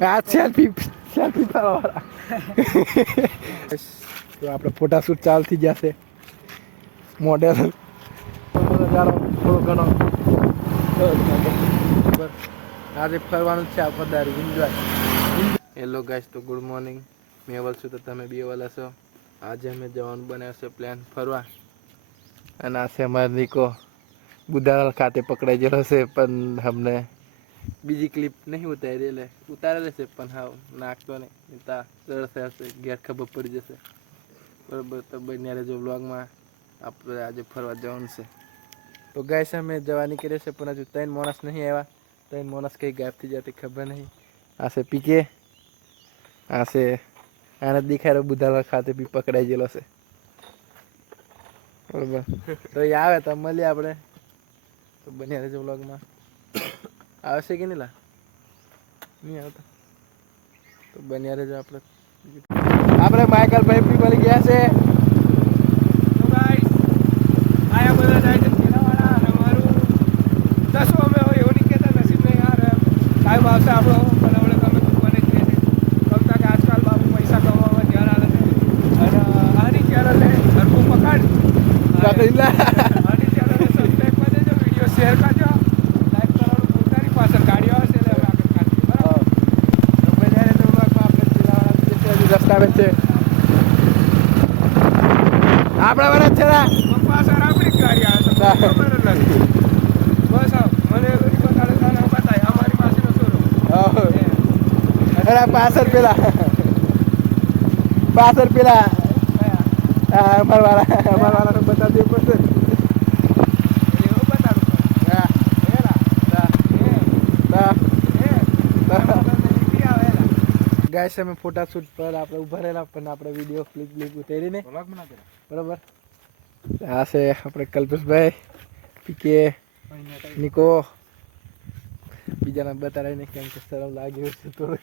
આ સેલ્ફી પાડવાવાળા. તો આપણે ફોટાશૂટ ચાલુ થઈ જશે. મોડેલ થોડો ઘણો આજે ફરવાનું છે આખો દારૂ એન્જોય. હેલો ગાઈસ, તો ગુડ મોર્નિંગ. મેં અવલ છું તો તમે બી અવલ હશો. આજે અમે જવાનું બનાવશે પ્લાન ફરવા. અને આ છે અમારા નિકો બુધારાલ ખાતે પકડાઈ ગયેલો છે, પણ અમને બીજી ક્લિપ નહીં ઉતારી એટલે ઉતારેલી છે પણ હા નાખતો નહીં તા રડશે હશે, ઘેર ખબર પડી જશે બરાબર. તો બન્યા રહેજો વ્લોગમાં. આપણે આજે ફરવા જવાનું છે. તો ગાઈસ અમે જવા નીકળીએ છે પણ હજુ 3 માણસ નહીં આવ્યા. 3 માણસ કઈ ગાયબ થઈ જતી ખબર નહીં. આ છે પીકે, આ છે આને દેખાય બુધારાલ ખાતે બી પકડાઈ ગયેલો છે બરાબર. તો એ આવે તો મળીએ આપણે. તો બન્યા રહેજો વ્લોગમાં. આવશે કે નહીં લા નહીં આવતા તો બન્યા રહેજો. આપણે માઇકલ ભાઈ બી મળી ગયા છે. તો ગાઈસ આયા બધા જાય છે પેલાવાળા અને અમારું દસો અમે હોય એવું નહીં કહેતા નસીબ નહીં યાર ટાઈમ આવશે આપણો પણ હવે તમે બને જ છે ગમતા કે આજકાલ બાબુ પૈસા કમાવા ધ્યાન આવે છે અને આની ચેનલને ઘરનું પકડ આની ચેનલને સબસ્ક્રાઈબ કરી દેજો, વિડીયો શેર કરજો, લાઈક કરવાનું ભૂલતા નહીં. પાછળ ગાડીઓ આવશે એટલે હવે આગળ કાઢી બરાબર. તો બન્યા રહેજો વ્લોગમાં. આપણે પેલાવાળા રસ્તા આવે છે આપણા વાળા છે ને પાછળ આપણી જ ગાડી આવે છે ખબર જ નથી. બસ આવ મને એવું બતાડે તને બતાય અમારી પાસેનો શોરૂમ. અરે પાછળ પેલા અમારા વાળાને બતાવી દેવું પડશે. એવું બતાડું હા ગાઈસ અમે ફોટાશૂટ પર આપણે ઉભા રહેલા પણ આપણે વિડીયો ક્લિપ ઉતારી ને બરાબર. આ છે આપણે કલ્પેશભાઈ, પીકે, નિકો. બીજાને બતાડાય નહીં કેમ કે શરમ લાગ્યું છે થોડું.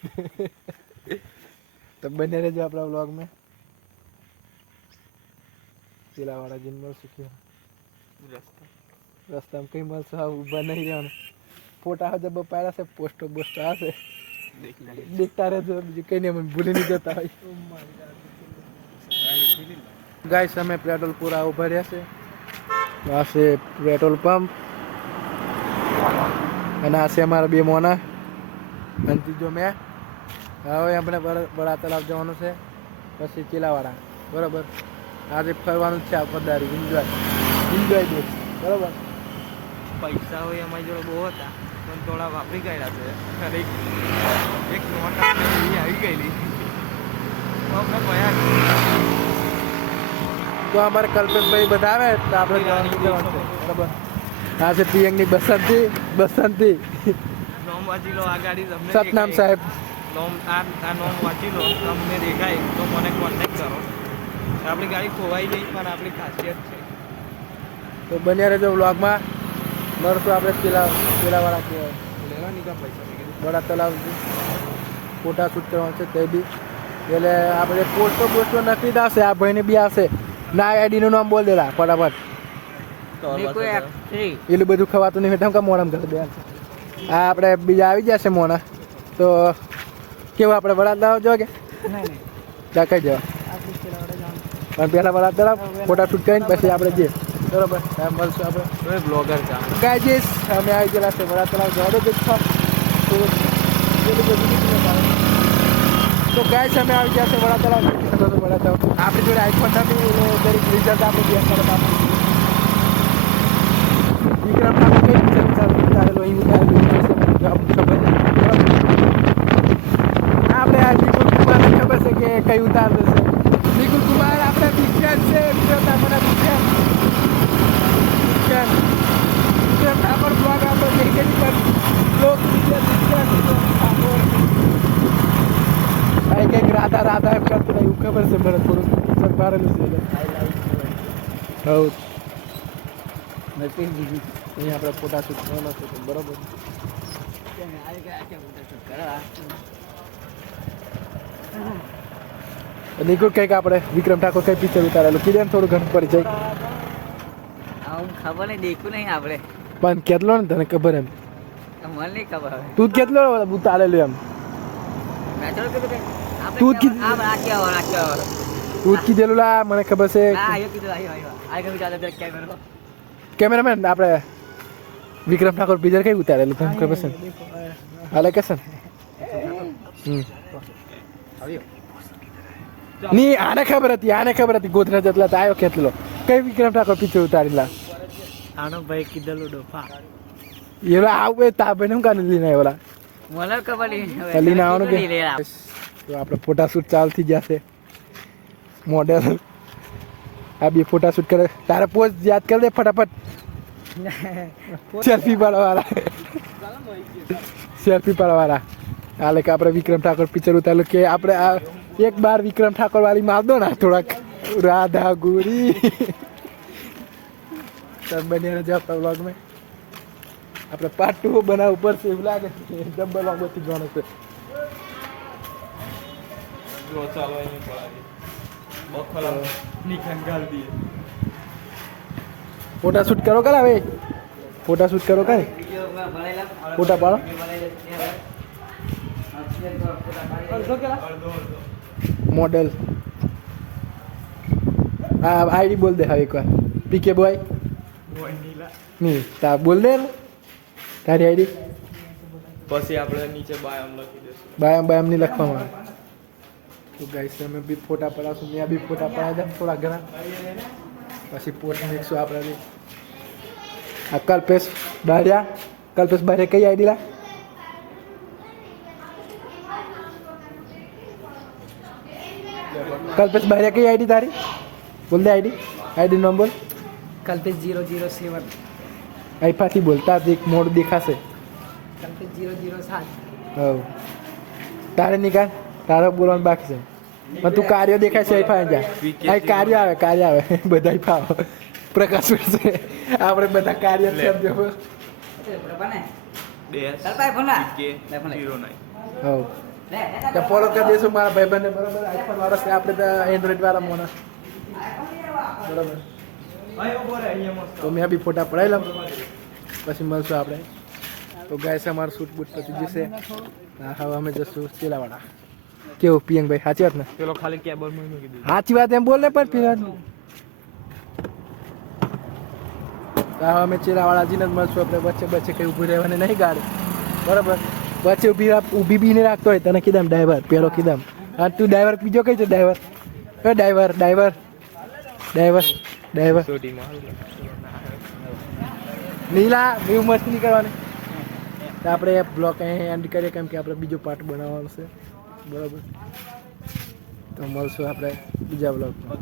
તો બને રહેજો આપણા વ્લોગમાં. પેલા વાળા જીન મળશું કે રસ્તામાં કઈ મળશે ઊભા નહીં રહેવાનું. ફોટા જબ પાડ્યા છે, પોસ્ટો બોસ્ટો આવશે દેખતા રહેજો. બીજું કઈ નહીં, અમે ભૂલી નહીં જતા હોય. ગાઈસ અમે પેટ્રોલ પૂરા ઉભા રહ્યા છે. આ છે પેટ્રોલ પંપ અને આ છે અમારા 2 મોના અને ત્રીજો મેં. હવે આપણે બડા તલાવ જવાનું છે, પછી ચીલાવાડા બરાબર. આજે ફરવાનું છે આખો દારૂ એન્જોય દે બરાબર. પૈસા હોય અમારી જોડે બહુ હતા પણ થોડા વાપરી ગયેલા છે. એક નોટ આવી ગયેલી તો અમારે કલ્પેશભાઈ બધા આવે તો આપણે જવાનું છે બરાબર. આ છે પિયંગની બસંતી નોમ વાંચી લો આ ગાડી તમને સતનામ સાહેબ. નોમ આ નોમ વાંચી લો, તમને દેખાય તો મને કોન્ટેક્ટ કરો. આપણી ગાડી ખોવાઈ ગઈ પણ આપણી ખાસિયત છે. તો બન્યા રહેજો વ્લોગમાં. મળશું આપણે પેલાવાળા કહેવાય લેવા નહીં કામ પૈસા બડા તલાવ ફોટા શૂટ કરવાનું છે તે બી. એટલે આપણે પોસ્ટો નક્કી જ આવશે. આ ભાઈને બી આવશે ના. આઈડીનું નામ બોલ દેલા ફટાફટ. એટલું બધું ખવાતું નહીં હોય મોડમ કરે બે. આ આપણે બીજા આવી જશે મોણા. તો કેવું આપણે વડાદાવ જો કે કઈ જવા પણ પહેલાં વડાદાવ ફોટા શૂટ કરીને પછી આપણે જઈએ બરાબર. મળશું આપણે બ્લોગર ગાઈસ. અમે આવી ગયેલા છે વડાતલાવ જવા દો. તો ગાઈસ અમે આવી ગયા છે વડાતલાવ. આપણી જોડે આઈફોન નથી એટલે દરેક રિઝલ્ટ આપણે બે કરતા વિક્રમ ઠાકોર કઈ ઉતારેલો અહીં ઉતારેલું ખબર આપણે આ નિકુલ કુમારને ખબર છે કે કઈ ઉતાર દેશે. નિકુલ કુમાર આપણે વિખ્યાત છે. વિક્રમ ઠાકોરના વિખ્યાત ઠાકોર બ્લોગ આપણો દેખેલી પર લોક કંઈક રાધા એમ કરતું એવું ખબર છે મને થોડું સરભારેલું છે. અહીંયા આપણે ફોટા શૂટ કરવાનો છે બરોબર. નિકુલ કંઈક આપણે વિક્રમ ઠાકોર કઈ પિક્ચર ઉતારેલું કીધે થોડું ઘણું પરિચય ખબર નહીં, દેખ્યું નહીં આપણે પણ કેટલો ને તને ખબર એમ મને નહીં ખબર. તું કેટલો ઉતારેલું એમ તું જ કીધું તું જ કીધેલું લા મને ખબર છે કેમેરામેન આપણે વિક્રમ ઠાકોર પિક્ચર કઈ ઉતારેલું તમને ખબર છે હાલે કે છે ની આને ખબર હતી ગોધરા જતલા આવ્યો કેટલો કઈ વિક્રમ ઠાકોર પિક્ચર ઉતારેલા આનો ભાઈ કીધેલું ડોફા એલા આવું તાબે ને કાને લઈને આવ્યો મને ખબર લઈને આવવાનું કે તો આપણે ફોટાશૂટ ચાલુ થઈ જશે મોડેલ આ બે ફોટાશૂટ કરે તારે પોઝ યાદ કરી દે ફટાફટ સેલ્ફી પાડવાળા હાલે કે આપણે વિક્રમ ઠાકોર પિક્ચર ઉતારેલું કે આપણે આ એક બાર વિક્રમ ઠાકોર વાળી માર દો ને થોડાક રાધા ગુરી सब बने रहे आपका व्लॉग में આપણે પાર્ટ 2 બનાવવું પડશે એવું લાગે છે ડબલ વ્લોગ બધી જોવાનો છે જો ચાલો અહીં પડાવી બખલા નિકન ગાલ દીએ ફોટા શૂટ કરો કરા હવે ફોટા શૂટ કરો કરે ફોટા પાડો મોડેલ હા આઈડી બોલ દે હવે એકવાર પીકે બોય નહીં તા બોલ દે તારી આઈડી પછી આપણે નીચે બાયમ લખી દઈશું બાયમ નહીં લખવામાં તો ગાઈસ અમે બી ફોટા પડાવશું મેં બી ફોટા પડાવી દે થોડા ઘણા પછી પોસ્ટ મેકશું આપણે બી આ કલ્પેશ બારિયા કઈ આઈડી લા કલ્પેશ બારિયા કઈ આઈડી તારી બોલ દે આઈડી નંબર કલ્પેશ 007 આઈફાથી બોલતા એક મોડ દેખાશે કલ્પેશ 007 હવ તારે નિકાલ તારે બોલવાનું બાકી છે પણ તું કાર્ય દેખાય છે આઈફા જા આ કાર્ય આવે બધા આઈફા પ્રકાશ છે આપણે બધા કાર્ય છે જો હવ તો ફોલો કરી દેશું મારા ભાઈબંધને બરાબર આઈફોન વાળા છે આપણે તો એન્ડ્રોઈડ વાળા મોના બરાબર તો મેં બી ફોટા પડાવી લઉં પછી મળશું આપણે તો ગાય છે અમારું શૂટ બૂટ પછી જશે હવે અમે જશું ચેલાવાડા કેવું પિયંગભાઈ સાચી વાત ને પેલો ખાલી કેબલ માં મૂકી દીધું સાચી વાત એમ બોલ ને પણ પીરન હવે અમે ચેલાવાડા જઈને જ મળશું આપણે વચ્ચે કંઈ ઊભું રહેવાની નહીં ગાડી બરાબર વચ્ચે ઊભી બી નહીં રાખતો હોય તને કીધમ ડ્રાઈવર પેલો કીધમ હા તું ડ્રાઈવર બીજો કઈ છે ડ્રાઈવર નીલા એવું મસ્તી નહીં કરવાની તો આપણે બ્લોગ અહીં એન્ડ કરીએ કેમ કે આપણે બીજો પાર્ટ બનાવવાનો છે બરાબર તો મળશું આપણે બીજા બ્લોગમાં